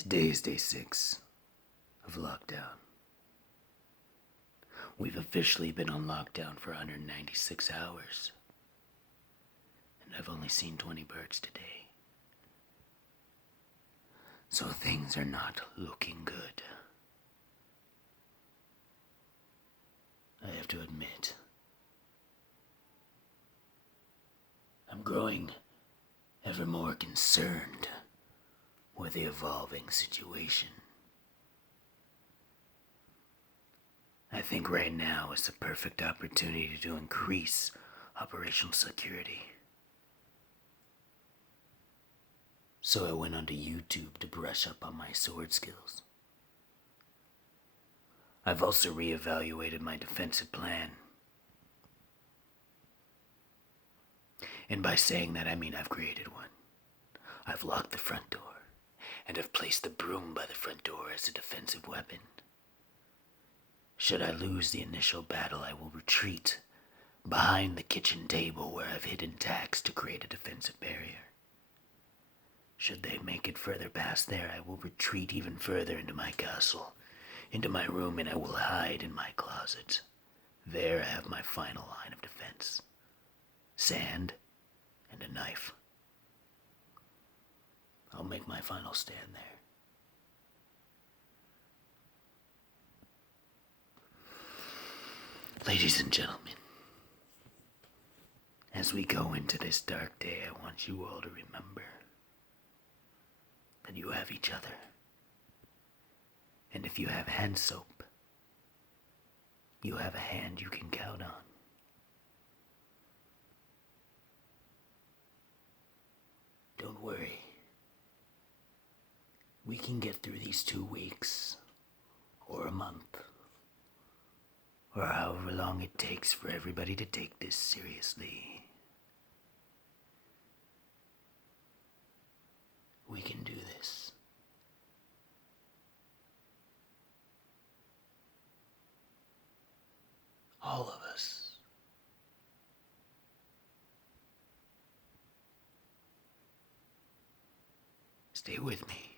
Today is day 6 of lockdown. We've officially been on lockdown for 196 hours. And I've only seen 20 birds today. So things are not looking good. I have to admit, I'm growing ever more concerned with the evolving situation. I think right now is the perfect opportunity to increase operational security. So I went onto YouTube to brush up on my sword skills. I've also reevaluated my defensive plan. And by saying that, I mean I've created one. I've locked the front door, and have placed the broom by the front door as a defensive weapon. Should I lose the initial battle, I will retreat behind the kitchen table where I've hidden tacks to create a defensive barrier. Should they make it further past there, I will retreat even further into my castle, into my room, and I will hide in my closet. There I have my final line of defense. Sand and a knife. I'll make my final stand there. Ladies and gentlemen, as we go into this dark day, I want you all to remember that you have each other. And if you have hand soap, you have a hand you can count on. Don't worry. We can get through these 2 weeks, or a month, or however long it takes for everybody to take this seriously. We can do this. All of us. Stay with me.